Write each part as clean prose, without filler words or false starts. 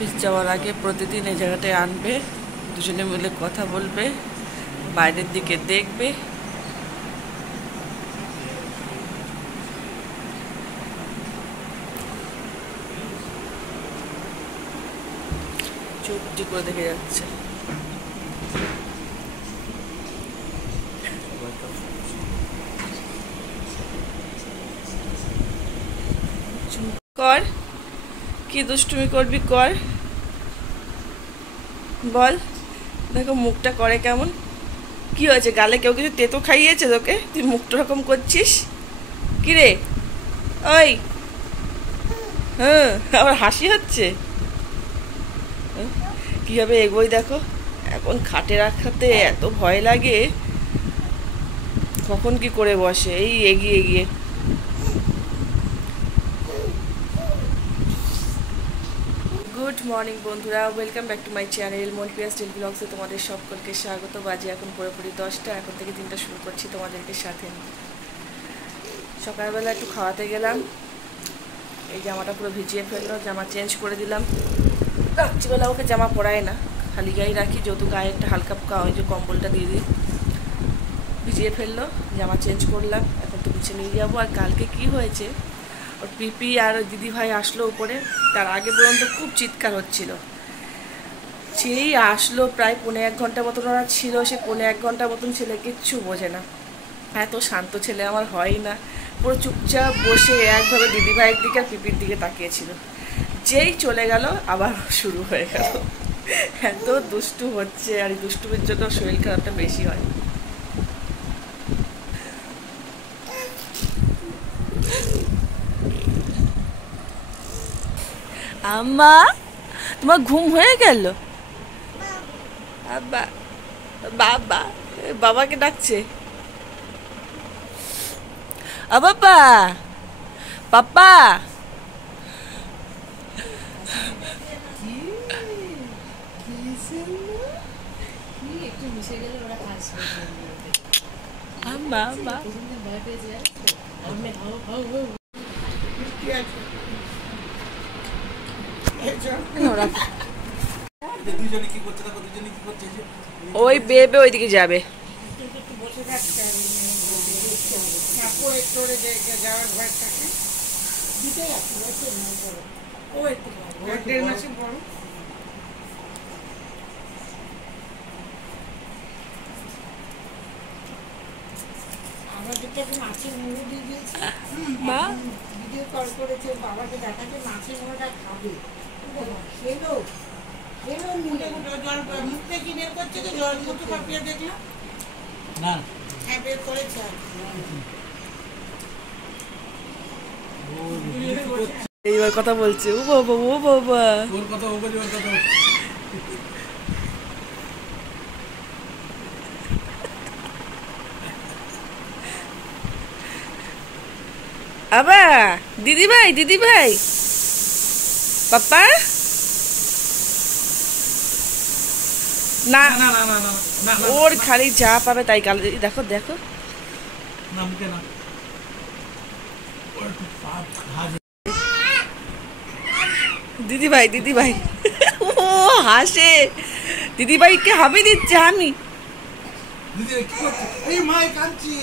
Office যাওয়ার আগে প্রতিদিন এই জায়গাটায় আনবে, দুজনে মিলে কথা বলবে, বাইরের দিকে দেখবে। চুপটি করে দেখে যাচ্ছে। কর, কি দুষ্টুমি করবি কর, বল। দেখো মুখটা করে কেমন। কি হয়েছে, গালে কেউ কিছু তেতো খাইয়েছে তোকে, তুই মুখটা রকম করছিস? কি রে ওই? হ্যাঁ, আবার হাসি হচ্ছে। কীভাবে এগোই দেখো। এখন খাটে রাখাতে এত ভয় লাগে, কখন কি করে বসে এই এগিয়ে এগিয়ে। গুড মর্নিং বন্ধুরা, welcome back to my channel Monpiya স্টিল ব্লগসে তোমাদের সকলকে স্বাগত। বাজে এখন পুরোপুরি 10টা, এখন থেকে দিনটা শুরু করছি তোমাদেরকে সাথে। সকালবেলা একটু খাওয়াতে গেলাম, এই জামাটা পুরো ভিজিয়ে ফেললো, জামা চেঞ্জ করে দিলাম। রাত্রিবেলা ওকে জামা পরাই না, খালি গায়ে রাখি, যেহেতু গায়ে একটা হালকা ওই যে কম্বলটা দিয়ে দিই। ভিজিয়ে ফেললো, জামা চেঞ্জ করলাম, এখন তো নিচে নিয়ে যাবো। আর কালকে কি হয়েছে, ওর পিপি আর দিদি ভাই আসলো উপরে, তার আগে পর্যন্ত খুব চিৎকার হচ্ছিল। সেই আসলো প্রায় 1.5 ঘন্টা মতন ওরা ছিল, সে 1.5 ঘন্টা মতন ছেলে কিচ্ছু বোঝে না। এত শান্ত ছেলে আমার হয় না, পুরো চুপচাপ বসে একভাবে দিদি ভাইয়ের দিকে আর পিপির দিকে তাকিয়েছিল। যেই চলে গেল আবার শুরু হয়ে গেল। এত দুষ্টু হচ্ছে, আর এই দুষ্টুমির জন্য শরীর খারাপটা বেশি হয়। আম্মা, তোমার ঘুম হয়ে গেল? বাবা, বাবা, বাবাকে ডাকছে। বাবা, পাপা। আম্মা, আম্মা। ওই বেবে ওইদিকে যাবে। মা ভিডিও কল করেছে, বাবাকে দেখাচ্ছে মাছের মোড়াটা খাবে। মুখটা কি বের করছে, তো জল মুখে কাঁপিয়ে দেখলাম না, হ্যাঁ বের করেছে। এইবার কথা বলছে, ও বাবা, ও বাবা, ওর কথা, ও বলি ওর কথা। আবা, দিদি ভাই, দিদি ভাই, পাপা। না না না না না, ওর খালি যা পাবে তাই গাল। দেখো দেখো, দিদি ভাই, দিদি ভাই। ও হাসে, দিদি ভাইকে হাবি দিচ্ছে। আমি দিদি কি করছে? এই মা কাঁদছে,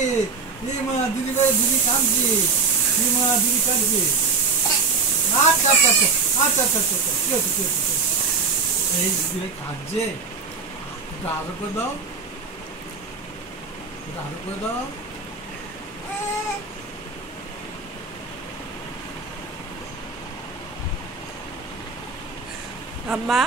এই মা দিদি ভাই, দিদি কাঁদছে, এই মা দিদি কাঁদছে। আচ্ছা আচ্ছা আচ্ছা আচ্ছা আচ্ছা আচ্ছা, কি হচ্ছে কি হচ্ছে? এই দিদি ভাই কাঁদছে, একটু আরো করে দাও, একটু আরো করে দাও। আম্মা,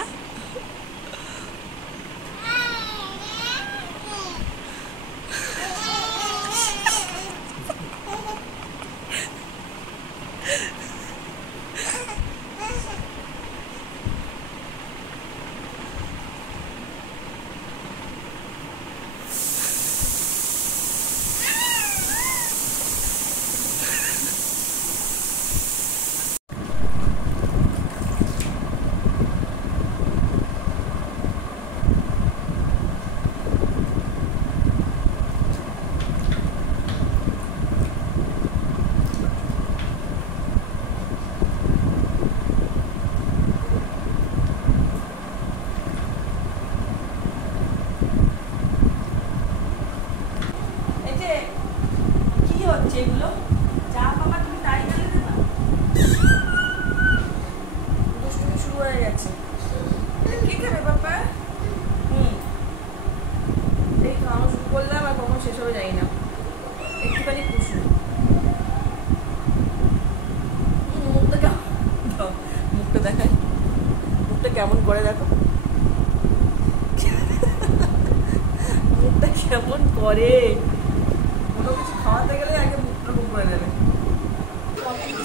কেমন করে দেখো, মুখটা কেমন করে, কোনো কিছু খাওয়াতে গেলে আগে মুখটা এরকম করে নেবে।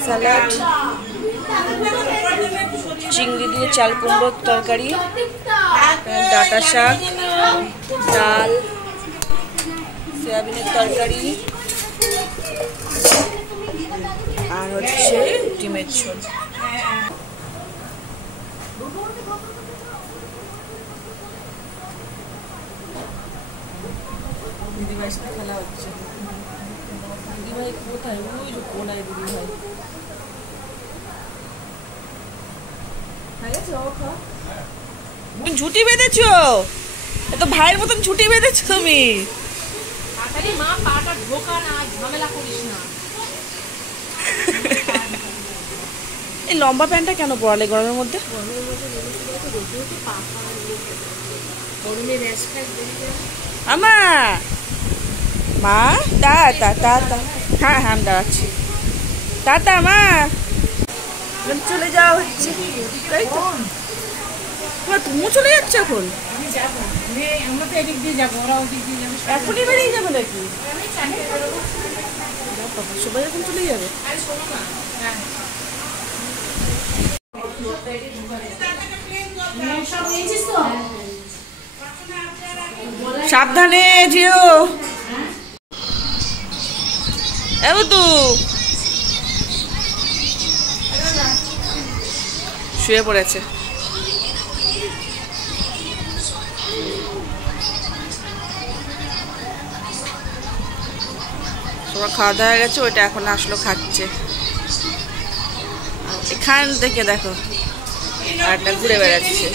স্যালাড, চিংড়ি দিয়ে চাল কুমড়োর তরকারি, ডাঁটা শাক, ডাল, সয়াবিনের তরকারি, আর হচ্ছে ডিমের ঝোল। দিদিভাই সাথে খেলা হচ্ছে। দিদিভাই কোথায়? ওই যে কোনায় দিদিভাই। তুমি ঝুটি বেঁধেছো, এত ভাইয়ের মতন ঝুটি বেঁধেছো তুমি। মা পাটা ঢোকা না, ঝামেলা করিস না। এই লম্বা প্যান্টটা কেন পরালে গরমের মধ্যে? আমা মা তা তা তা তা, হ্যাঁ হ্যাঁ আমি দাঁড়াচ্ছি। টাটা মা, চলে যাওয়া হচ্ছে তাই তো। তুমিও চলে যাচ্ছ এখন? আমরা তো এদিক দিয়ে যাবো, ওরা ওদিক দিয়ে যাবে। এখনই বেরিয়ে যাবে নাকি? সবাই এখন চলে যাবে। সাবধানে যেও। তো শুয়ে পড়েছে। সবার খাওয়া দাওয়া গেছে, ওইটা এখন আসলো খাচ্ছে। এখান থেকে দেখো আরটা ঘুরে বেড়াচ্ছে।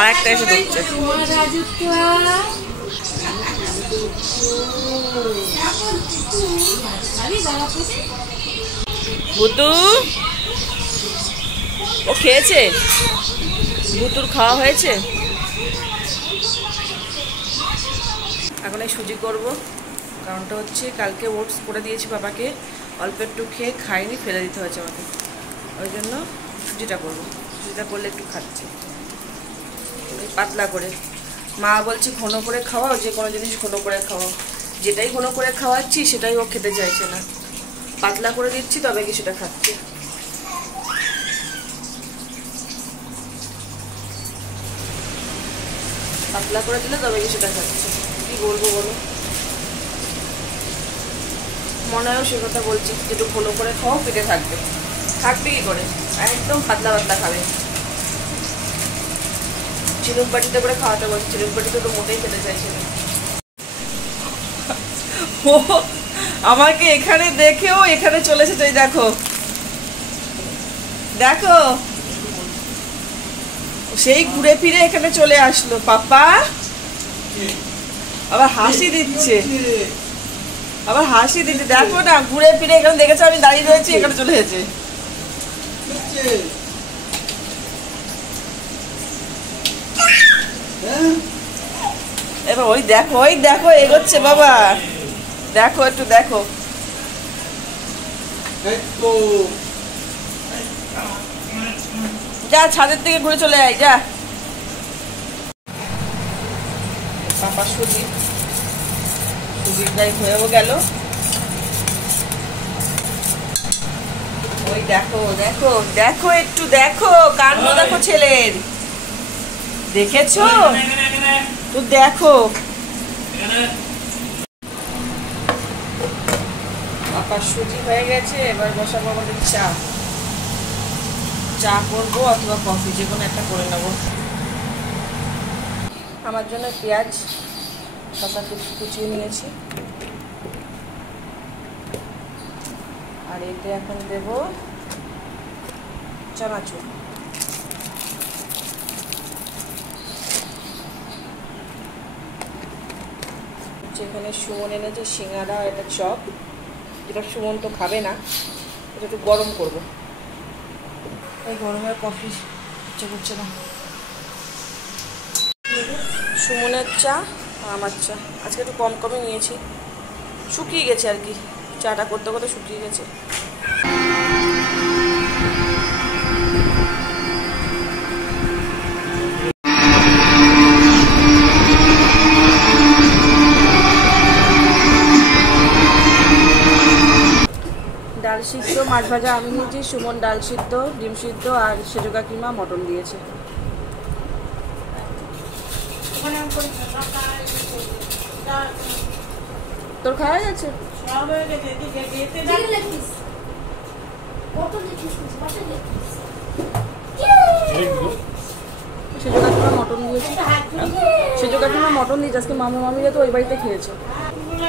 আর একটা এসে ঢুকছে। ভুতু ও খেয়েছে, ভুতুর খাওয়া হয়েছে। এখন এই সুজি করবো, কারণটা হচ্ছে কালকে ওটস করে দিয়েছি বাবাকে, অল্প একটু খেয়ে খাইনি, ফেলে দিতে হয়েছে আমাকে, ওই জন্য সুজিটা করবো। সুজিটা করলে একটু খাচ্ছি পাতলা করে। মা বলছে ঘন করে খাওয়াও, যে কোনো জিনিস ঘন করে খাওয়াও। যেটাই ঘন করে খাওয়াচ্ছি সেটাই ও খেতে চাইছে না, পাতলা করে দিচ্ছি তবে কি সেটা খাচ্ছে। পাতলা করে দিলে তবে কি সেটা খাচ্ছে। কি বলবো বলো, মনে হয় সে কথা বলছি, একটু ঘন করে খাও পেটে থাকবে। থাকবে কি করে, একদম পাতলা পাতলা খাবে। চিরুক বাটিতে করে খাওয়াতে বলছি, চিরুক বাটিতে তো মোটেই খেতে চাইছে না। ও আমাকে এখানে দেখেও এখানে চলে এসেছে, দেখো দেখো, সেই ঘুরে ফিরে এখানে চলে আসলো। পাপা আবার হাসি দিচ্ছে, আবার হাসি দিচ্ছে, দেখো না ঘুরে ফিরে এখানে দেখেছে আমি দাঁড়িয়ে রয়েছি, এখানে চলে এসেছে। এবার ওই দেখো, ওই দেখো এগোচ্ছে বাবা, দেখো একটু দেখো। যা ছাদের থেকে ঘুরে চলে আয় যা। পাপা সুজির ডাই হয়েও গেল। ওই দেখো দেখো দেখো একটু দেখো, কাণ্ড দেখো ছেলের, দেখেছো তো দেখো। পাপার সুজি হয়ে গেছে, এবার বসাবো আমাদের চা। চা করবো অথবা কফি, যে কোনো একটা করে নেবো। আমার জন্য পেঁয়াজ শসা কুচিয়ে নিয়েছি, আর এতে এখন দেব চানাচুর। এখানে সুমন এনেছে সিঙ্গাড়া, এটা চপ, যেটা সুমন তো খাবে না, এটা একটু গরম করবো। এই গরমের কফি ইচ্ছে করছে না। সুমনের চা আর আমার চা আজকে একটু কম কমই নিয়েছি, শুকিয়ে গেছে আর কি, চাটা করতে করতে শুকিয়ে গেছে। ডাল সিদ্ধ মাছ ভাজা আমি নিয়েছি, সুমন ডাল সিদ্ধ ডিম সিদ্ধ আর সেজো কাকিমা মটন দিয়েছে। তোর খাওয়া যাচ্ছে? সেজো কাকিমা মটন দিয়েছে, সেজো কাকিমা মটন দিয়েছে আজকে। মামা মামিরা তো ওই বাড়িতে খেয়েছে,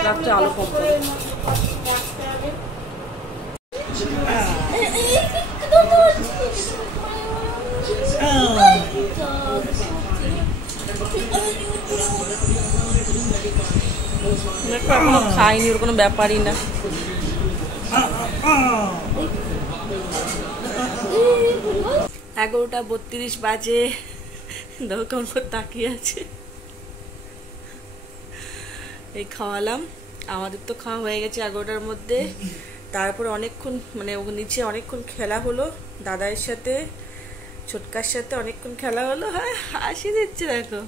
রাত্রে আলো কম করে। এখনো খাইনি, ওর কোনো ব্যাপারই না। 11:32 বাজে, দেখো কেমন করে তাকিয়ে আছে। এই খাওয়ালাম, আমাদের তো খাওয়া হয়ে গেছে 11টার মধ্যে। তারপর অনেকক্ষণ মানে নিচে অনেকক্ষণ খেলা হলো দাদার সাথে, ছোটকার সাথে অনেকক্ষণ খেলা হলো। হ্যাঁ হাসি দিচ্ছে দেখো।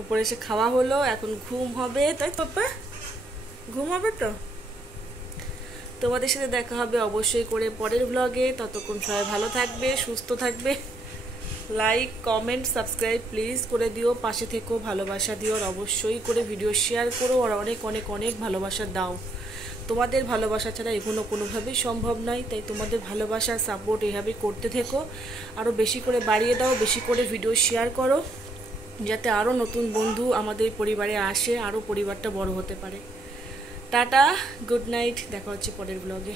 উপরে এসে খাওয়া হলো, এখন ঘুম হবে, তাই পাপা? ঘুম হবে তো। তোমাদের সাথে দেখা হবে অবশ্যই করে পরের ব্লগে। ততক্ষণ সবাই ভালো থাকবে, সুস্থ থাকবে। লাইক কমেন্ট সাবস্ক্রাইব প্লিজ করে দিও, পাশে থেকো, ভালোবাসা দিও, আর অবশ্যই করে ভিডিও শেয়ার করো, আর অনেক অনেক অনেক ভালোবাসা দাও। তোমাদের ভালোবাসা ছাড়া এগুলো কোনোভাবেই সম্ভব নয়, তাই তোমাদের ভালোবাসা সাপোর্ট এইভাবেই করতে থেকো, আরও বেশি করে বাড়িয়ে দাও, বেশি করে ভিডিও শেয়ার করো, যাতে আরও নতুন বন্ধু আমাদের পরিবারে আসে, আরও পরিবারটা বড় হতে পারে। টাটা, গুড নাইট, দেখা হচ্ছে পরের ব্লগে।